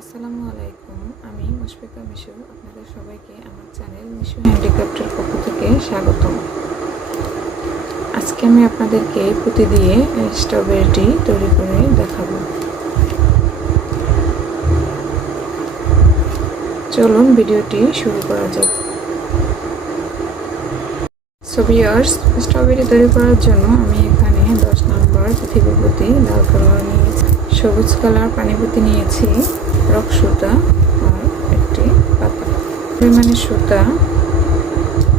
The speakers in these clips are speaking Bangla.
আসসালামু আলাইকুম। আমি মুশফিকা মিশু আপনাদের সবাইকে আমার চ্যানেল মিশু হ্যান্ডিক্রাফটের পক্ষ থেকে স্বাগতম। আজকে আমি আপনাদেরকে পুঁতি দিয়ে স্ট্রবেরিটি তৈরি করে দেখাবো। চলুন ভিডিওটি শুরু করা যাক। সো ভিউয়ার্স, স্ট্রবেরি তৈরি করার জন্য আমি এখানে 10 নম্বর পৃথিবী পুঁতি লাল কালার নিয়েছি, সবুজ কালার পানি পুঁতি নিয়েছি, রক সুতা আর একটি পাতা। পরিমাণে সুতা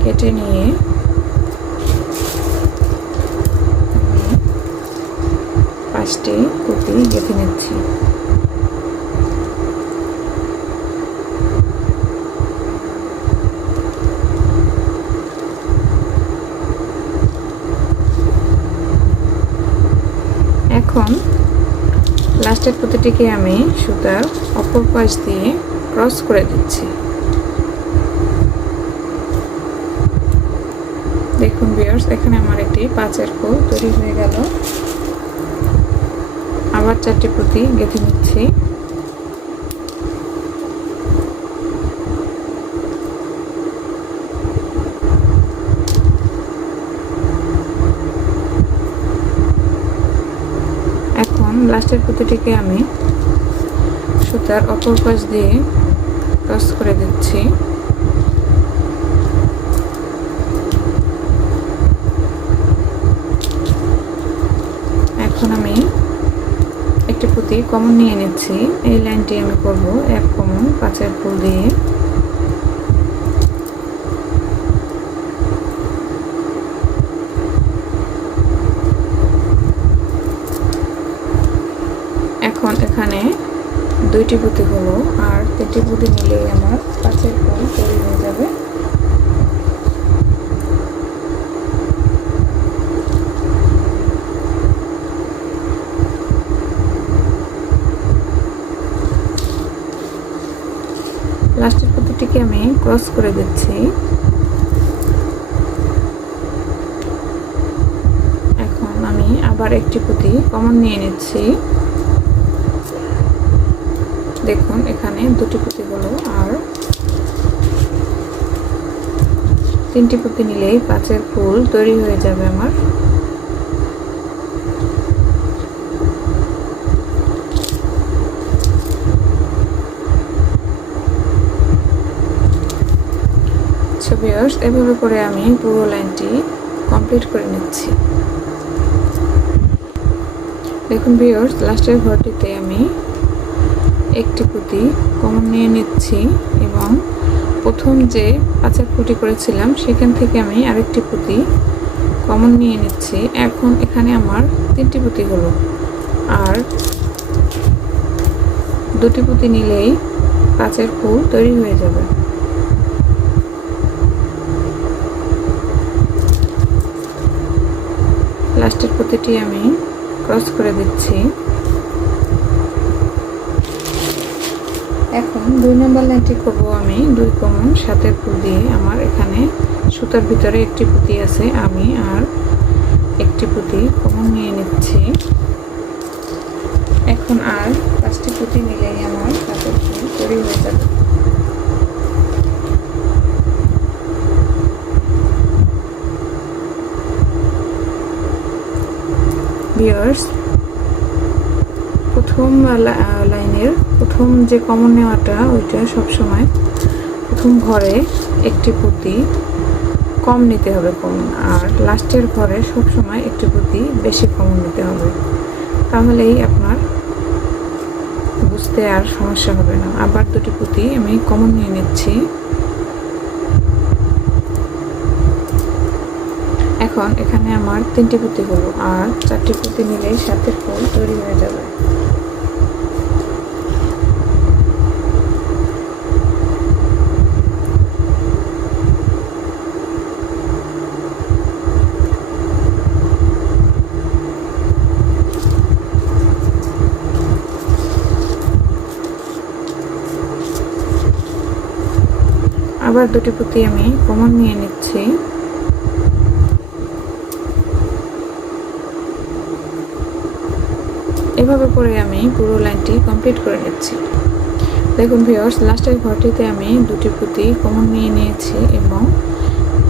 কেটে নিয়ে আমি 5টি পুঁতি গেঁথে নিচ্ছি। এখন লাস্টের পুঁতিটিকে আমি সুতার অপর পাশ দিয়ে ক্রস করে দিচ্ছি। দেখুন ভিউয়ার্স, এখানে আমার একটি 5-এর ফুল তৈরি হয়ে গেল। আবার 4টি পুঁতি গেঁথে নিচ্ছি। এখন লাস্টের পুঁতিটিকে আমি সুতার অপর পাশ দিয়ে ক্রস করে দিচ্ছি। এখন আমি একটি পুঁতি কমন নিয়ে নিচ্ছি। এই লাইনটি আমি করব 1 কমন 5-এর ফুল দিয়ে। এখন এখানে 2টি পুঁতি হলো, আর 3টি পুঁতি নিলেই আমার 5-এর ফুল তৈরি হয়ে যাবে। লাস্টের পুঁতিটিকে আমি ক্রস করে দিচ্ছি। এখন আমি আবার একটি পুঁতি কমন নিয়ে নিচ্ছি। দেখুন এখানে 2টি পুঁতি হলো, আর 3টি পুঁতি নিলেই 5-এর ফুল তৈরি হয়ে যাবে আমার। সো ভিউয়ার্স, এভাবে করে আমি পুরো লাইনটি কমপ্লিট করে নিচ্ছি। দেখুন ভিউয়ার্স, লাস্টের ঘরটিতে আমি একটি পুঁতি কমন নিয়ে নিচ্ছি এবং প্রথম যে 5-এর পুঁতি করেছিলাম সেখান থেকে আমি আরেকটি পুঁতি কমন নিয়ে নিচ্ছি। এখন এখানে আমার 3টি পুঁতি হলো, আর 2টি পুঁতি নিলেই 5-এর ফুল তৈরি হয়ে যাবে। লাস্টের পুঁতিটি আমি ক্রস করে দিচ্ছি। এখন 2 নম্বর লাইনটি করব আমি 2 কমন 7-এর ফুল দিয়ে। আমার এখানে সুতার ভিতরে একটি পুঁতি আছে, আমি আর একটি পুঁতি কমন নিয়ে নিচ্ছি। এখন আর 5টি পুঁতি নিলেই আমার 7-এর ফুল তৈরি হয়ে যাবে। ভিউয়ার্স, প্রথম লাইনের প্রথম যে কমন নেওয়াটা ওইটা সবসময় প্রথম ঘরে একটি পুঁতি কম নিতে হবে কমন, আর লাস্টের ঘরে সবসময় একটি পুঁতি বেশি কমন নিতে হবে। তাহলেই আপনার বুঝতে আর সমস্যা হবে না। আবার 2টি পুঁতি আমি কমন নিয়ে নিচ্ছি। এখন এখানে আমার 3টি পুঁতি হলো, আর 4টি পুঁতি নিলেই 7-এর ফুল তৈরি হয়ে যাবে। আবার 2টি পুঁতি আমি কমন নিয়ে নিচ্ছি। এভাবে করে আমি পুরো লাইনটি কমপ্লিট করে নিচ্ছি। দেখুন ভিউয়ার্স, লাস্টের ঘরটিতে আমি দুটি পুঁতি কমন নিয়ে নিয়েছি এবং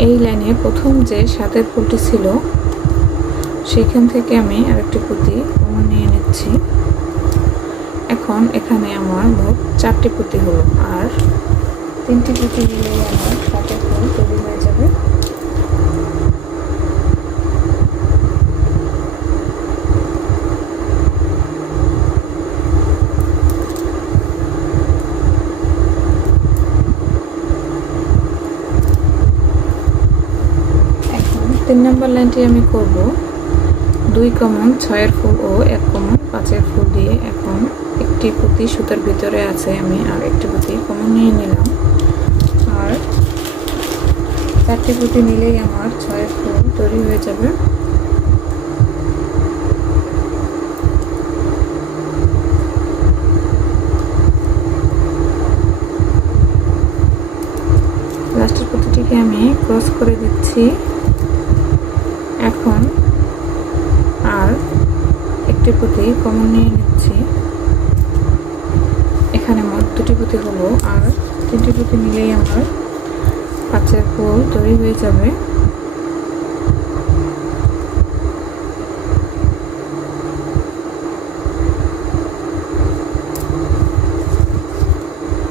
এই লাইনে প্রথম যে সাতের ফুলটি ছিল সেখান থেকে আমি আরেকটি পুঁতি কমন নিয়ে নিচ্ছি। এখন এখানে আমার মোট 4টি পুঁতি হলো, আর 3টি পুঁতি নিলেই আমার সাতের ফুল তৈরি হয়ে যাবে। এখন 3 নম্বর লাইনটি আমি করব 2 কমন 6-এর ফুল ও 1 কমন 5-এর ফুল দিয়ে। এখন একটি পুঁতি সুতার ভিতরে আছে, আমি আর একটি পুঁতি কমন নিয়ে নিলাম, আর 4টি পুঁতি নিলেই আমার 6-এর ফুল তৈরি হয়ে যাবে। লাস্টের পুঁতিটিকে আমি ক্রস করে দিচ্ছি। এখন আর একটি পুঁতি কমন নিয়ে নিচ্ছি। এখানে মোট 2টি পুঁতি হলো, আর 3টি পুঁতি নিলেই আমার 5-এর ফুল তৈরি হয়ে যাবে।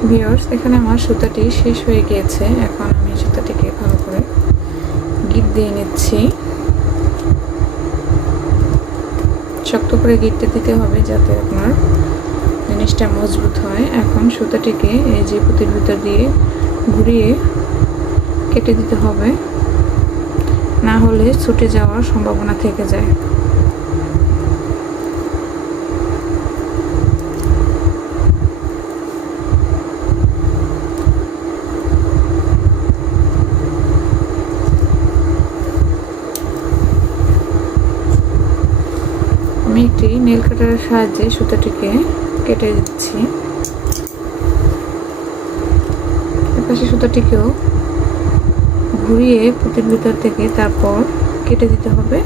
ভিউয়ার্স, এখানে আমার সুতাটি শেষ হয়ে গিয়েছে। এখন আমি সুতাটিকে ভালো করে গিট দিয়ে নিচ্ছি। শক্ত করে গিটটা দিতে হবে যাতে আপনার জিনিসটা মজবুত হয়। এখন সুতাটিকে এই যে পুঁতির ভিতর দিয়ে ঘুরিয়ে কেটে দিতে হবে, না হলে ছুটে যাওয়ার সম্ভাবনা থেকে যায়। আমি একটি নেল কাটারের সাহায্যে সুতাটিকে কেটে দিচ্ছি। এপাশে সুতাটিকেও ঘুরিয়ে পুঁতির ভিতর থেকে তারপর কেটে দিতে হবে।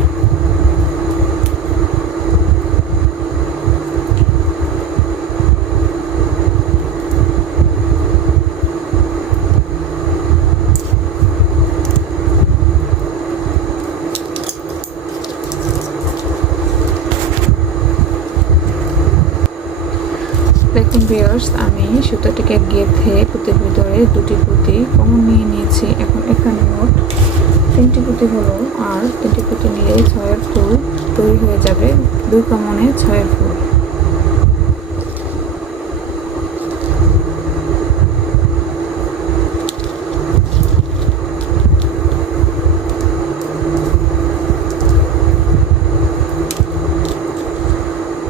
দেখুন ভিউয়ার্স, আমি সুতাটিকে গেঁথে পুঁতির ভিতরে 2টি পুঁতি কমন নিয়ে নিয়েছি। এখন এখানে মোট 3টি পুঁতি হলো, আর 3টি পুঁতি নিলেই 6-এর ফুল তৈরি হয়ে যাবে। 2 কমনে 6-এর ফুল।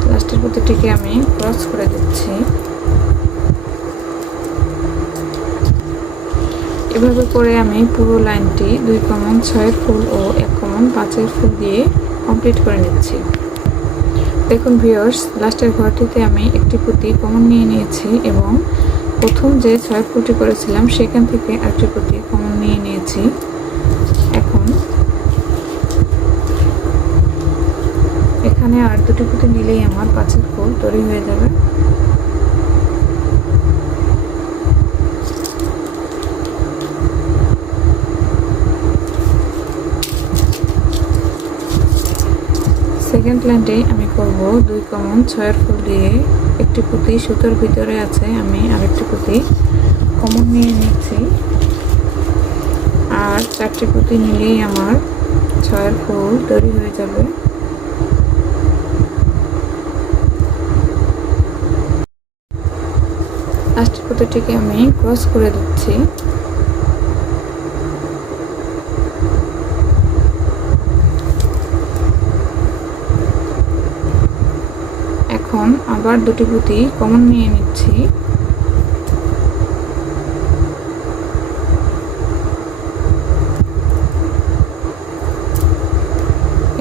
লাস্টের পুঁতিটিকে আমি ক্রস করে দিচ্ছি। এভাবে করে আমি পুরো লাইনটি 2 কমন 6-এর ফুল ও 1 কমন 5-এর ফুল দিয়ে কমপ্লিট করে নিচ্ছি। দেখুন ভিউয়ার্স, লাস্টের ঘরটিতে আমি একটি পুঁতি কমন নিয়ে নিয়েছি এবং প্রথম যে 6 ফুলটি করেছিলাম সেখান থেকে আরেকটি পুঁতি কমন নিয়ে নিয়েছি। এখন এখানে আর 2টি পুঁতি নিলেই আমার 5-এর ফুল তৈরি হয়ে যাবে। সেকেন্ড লাইনটি আমি করব 2 কমন 6-এর ফুল দিয়ে। একটি পুঁতি সুতোর ভিতরে আছে, আমি আরেকটি পুঁতি কমন নিয়ে নিচ্ছি, আর 4টি পুঁতি নিলেই আমার 6-এর ফুল তৈরি হয়ে যাবে। লাস্টের পুঁতিটিকে আমি ক্রস করে দিচ্ছি। এখন আবার 2টি পুঁতি কমন নিয়ে নিচ্ছি।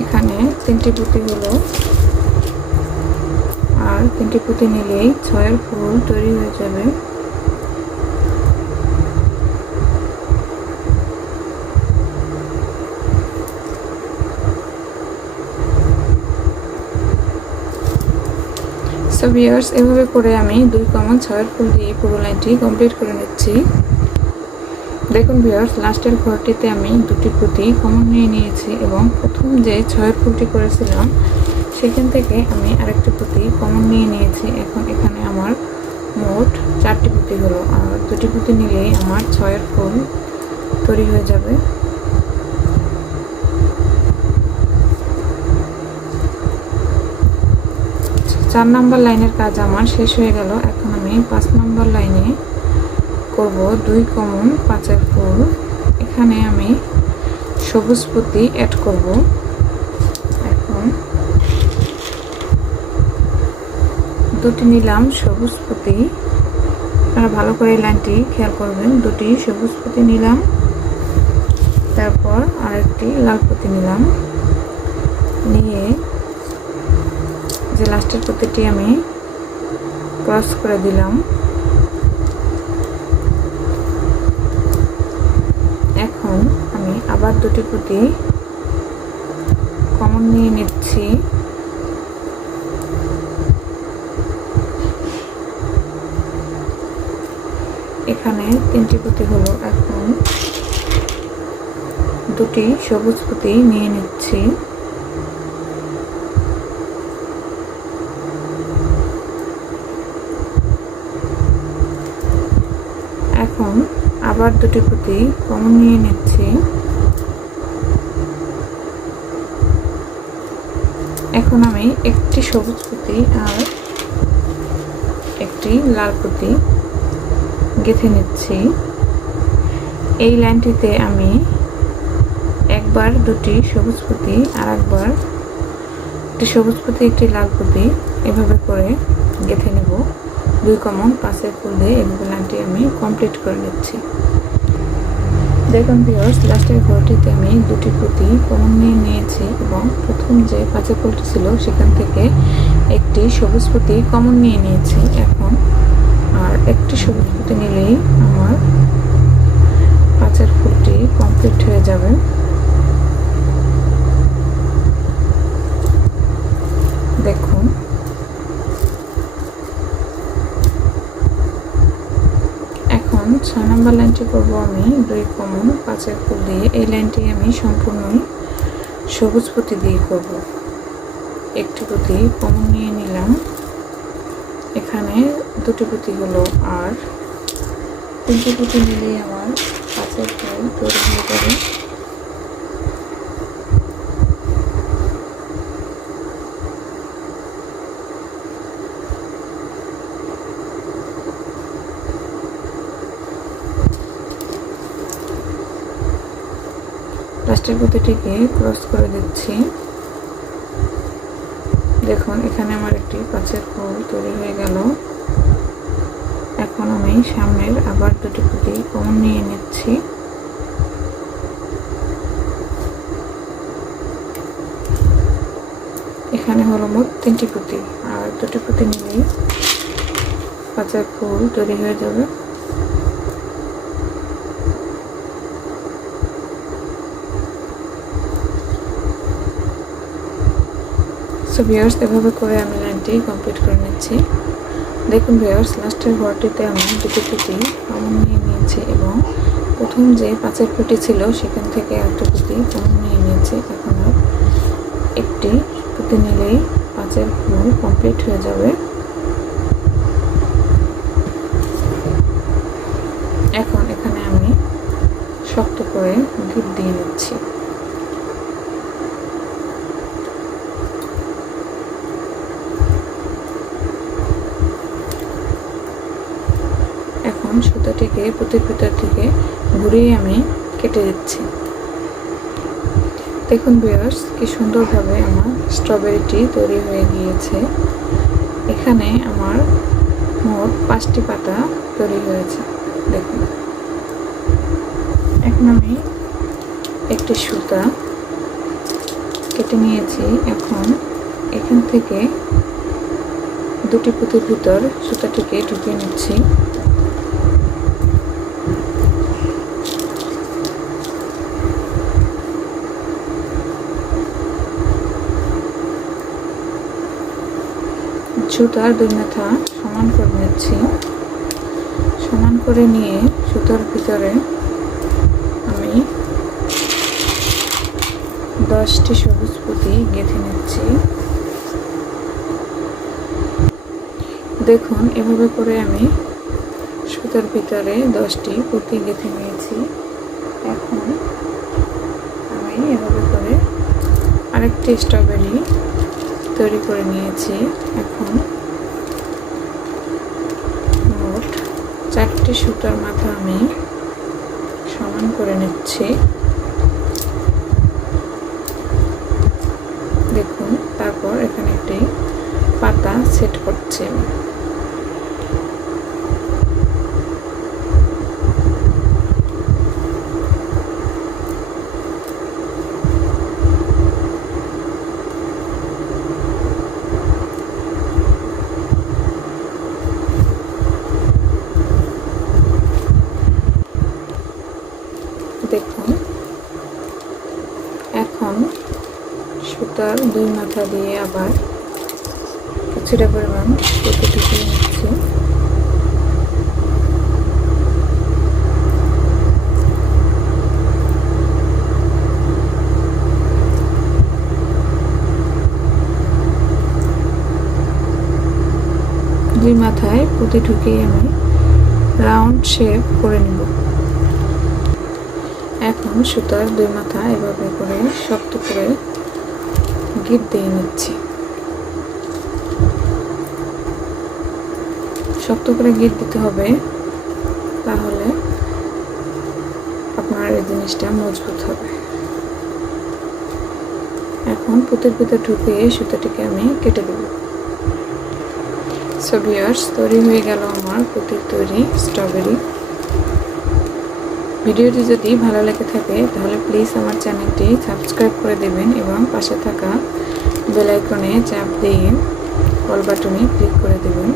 এখানে 3টি পুঁতি হলো, আর 3টি পুঁতি নিলেই 6-এর ফুল তৈরি হয়ে যাবে। সো ভিউয়ার্স, এভাবে করে আমি 2 কমন 6 ফুল দিয়ে পুরো লাইনটি কমপ্লিট করে নিচ্ছি। দেখুন ভিউয়ার্স, লাস্টের ঘরটিতে আমি 2টি পুঁতি কমন নিয়ে নিয়েছি এবং প্রথম যে 6 ফুলটি করেছিলাম সেখান থেকে আমি আরেকটি পুঁতি কমন নিয়ে নিয়েছি। এখন এখানে আমার মোট 4টি পুঁতি হলো, আর 2টি পুঁতি নিলেই আমার 6 ফুল তৈরি হয়ে যাবে। চার নাম্বার লাইনের কাজ আমার শেষ হয়ে গেল। এখন আমি 5 নাম্বার লাইনে করব 2 কমন 5 ফুল। এখানে আমি সবুজ পুঁতি অ্যাড করব। এখন 2টি নিলাম সবুজ পুঁতি, আপনারা ভালো করে লাইনটি খেয়াল করবেন। 2টি সবুজ পুঁতি নিলাম, তারপর আরেকটি লাল পুঁতি নিলাম, নিয়ে যে লাস্টের পুঁতিটি আমি ক্রস করে দিলাম। এখন আমি আবার 2টি পুঁতি কমন নিয়ে নিচ্ছি। এখানে 3টি পুঁতি হলো। এখন 2টি সবুজ পুঁতি নিয়ে নিচ্ছি। এখন আবার 2টি পুঁতি কমন নিয়ে নিচ্ছি। এখন আমি একটি সবুজ পুঁতি আর একটি লাল পুঁতি গেঁথে নিচ্ছি। এই লাইনটিতে আমি একবার 2টি সবুজ পুঁতি আর একবার একটি সবুজ পুঁতি একটি লাল পুঁতি এভাবে করে গেঁথে নেব। 2 কমন 5 ফুল দিয়ে এভাবে লাইনটি আমি কমপ্লিট করে নিচ্ছি। দেখুন ভিউয়ার্স, লাস্টের ঘরটিতে আমি 2টি পুঁতি কমন নিয়ে নিয়েছি এবং প্রথম যে 5 ফুলটি ছিল সেখান থেকে একটি সবুজ পুঁতি কমন নিয়ে নিয়েছি। এখন আর একটি সবুজ পুঁতি নিলেই আমার 5 ফুলটি কমপ্লিট হয়ে যাবে। দেখুন, এখন 6 নাম্বার লাইনটি করব আমি 2 কমন 5 ফুল দিয়ে। এই লাইনটি আমি সম্পূর্ণই সবুজ পুঁতি দিয়ে করব। একটি পুঁতি কমন নিয়ে নিলাম, এখানে 2টি পুঁতি হলো, আর 3টি পুঁতি নিলেই আমার 5 ফুল তৈরি হয়ে যাবে। লাস্টের পুঁতিটিকে ক্রস করে দিচ্ছি। দেখুন, এখানে আমার একটি 5 ফুল তৈরি হয়ে গেল। এখন আমি সামনের আবার 2টি পুঁতি কমন নিয়ে নিচ্ছি। এখানে হলো মোট 3টি পুঁতি, আর 2টি পুঁতি নিলেই 5 ফুল তৈরি হয়ে যাবে। সো ভিউয়ার্স, এভাবে করে আমি লাইনটি কমপ্লিট করে নিচ্ছি। দেখুন ভিউয়ার্স, লাস্টের ঘরটিতে আমি 2টি পুঁতি কমন নিয়ে নিয়েছি এবং প্রথম যে 5 ফুলটি ছিল সেখান থেকে একটা পুঁতি কমন নিয়ে নিয়েছি। এখন আর একটি পুঁতি নিলেই 5 ফুল কমপ্লিট হয়ে যাবে। এখন এখানে আমি শক্ত করে গিট দিয়ে নিচ্ছি। এখন সুতাটিকে পুঁতির ভিতর থেকে ঘুরিয়ে আমি কেটে দিচ্ছি। দেখুন ভিউয়ার্স, কি সুন্দরভাবে আমার স্ট্রবেরিটি তৈরি হয়ে গিয়েছে। এখানে আমার মোট 5টি পাতা তৈরি হয়েছে। দেখুন, এখন আমি একটি সুতা কেটে নিয়েছি। এখন এখান থেকে 2টি পুঁতির ভিতর সুতাটিকে ঢুকিয়ে নিচ্ছি। সুতার দুই মাথা সমান করে নিচ্ছি। সমান করে নিয়ে সুতার ভিতরে আমি 10টি সবুজ পুঁতি গেঁথে নিচ্ছি। দেখুন এভাবে করে আমি সুতার ভিতরে 10টি পুঁতি গেঁথে নিয়েছি। এখন আমি এভাবে করে আরেকটি স্ট্রবেরি তৈরি করে নিয়েছি। এখন মোট 4টি সুতার মাথা আমি সমান করে নিচ্ছি। দেখুন তারপর এখানে একটি পাতা সেট করছি। দেখুন এখন সুতার দুই মাথা দিয়ে আবার কিছুটা পরিমাণ পুঁতি ঢুকিয়ে নিচ্ছি। দুই মাথায় পুঁতি ঢুকিয়ে আমি রাউন্ড শেপ করে নেব। এখন সুতার দুই মাথা এভাবে করে শক্ত করে গিট দিয়ে নিচ্ছি। শক্ত করে গিট দিতে হবে, তাহলে আপনার এই জিনিসটা মজবুত হবে। এখন পুঁতির ভিতর ঢুকিয়ে সুতাটিকে আমি কেটে দেব। সো ভিউয়ার্স, তৈরি হয়ে গেল আমার পুঁতির তৈরি স্ট্রবেরি। ভিডিওটি যদি ভালো লেগে থাকে তাহলে প্লিজ আমার চ্যানেলটি সাবস্ক্রাইব করে দেবেন এবং পাশে থাকা বেল আইকনে চাপ দিয়ে অল বাটনে ক্লিক করে দেবেন।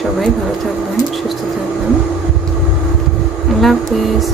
সবাই ভালো থাকবেন, সুস্থ থাকবেন। আল্লাহ হাফেজ।